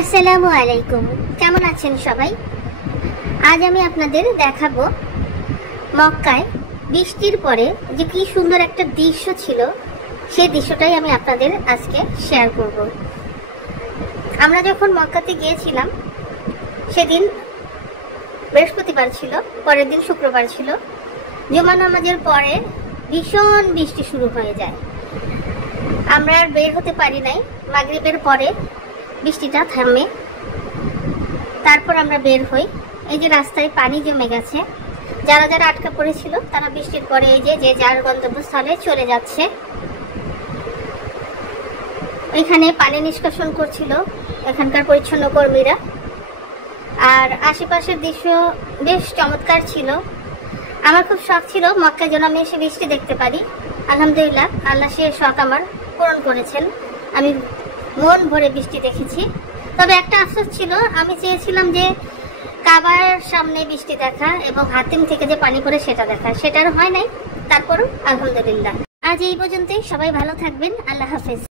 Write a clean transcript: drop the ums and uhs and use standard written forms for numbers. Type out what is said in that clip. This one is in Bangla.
আসসালামু আলাইকুম, কেমন আছেন সবাই? আজ আমি আপনাদের দেখাবো মক্কায় বৃষ্টির পরে যে কি সুন্দর একটা দৃশ্য ছিল, সেই দৃশ্যটাই আমি আপনাদের আজকে শেয়ার করব। আমরা যখন মক্কাতে গিয়েছিলাম সেদিন বৃহস্পতিবার ছিল, পরের দিন শুক্রবার ছিল। জুমা নামাজের পরে ভীষণ বৃষ্টি শুরু হয়ে যায়। আমরা আর বের হতে পারি নাই। মাগরিবের পরে বৃষ্টিটা থামে, তারপর আমরা বের হই। এই যে রাস্তায় পানি জমে গেছে, যারা যারা আটকা পড়েছিল তারা বৃষ্টির পরে এই যে যার গন্তব্যস্থলে চলে যাচ্ছে। ওইখানে পানি নিষ্কাশন করছিল এখানকার পরিচ্ছন্ন কর্মীরা। আর আশেপাশের দৃশ্য বেশ চমৎকার ছিল। আমার খুব শখ ছিল মক্কায় যেন আমি এসে বৃষ্টি দেখতে পারি। আলহামদুলিল্লাহ, আল্লাহ সে শখ আমার পূরণ করেছেন। আমি মন ভরে বৃষ্টি দেখেছি। তবে একটা আফসোস ছিল, আমি চেয়েছিলাম যে কাবার সামনে বৃষ্টি দেখা এবং হাতিম থেকে যে পানি পড়ে সেটা দেখা, সেটার হয় নাই। তারপরও আলহামদুলিল্লাহ। আজ এই পর্যন্তই। সবাই ভালো থাকবেন। আল্লাহ হাফেজ।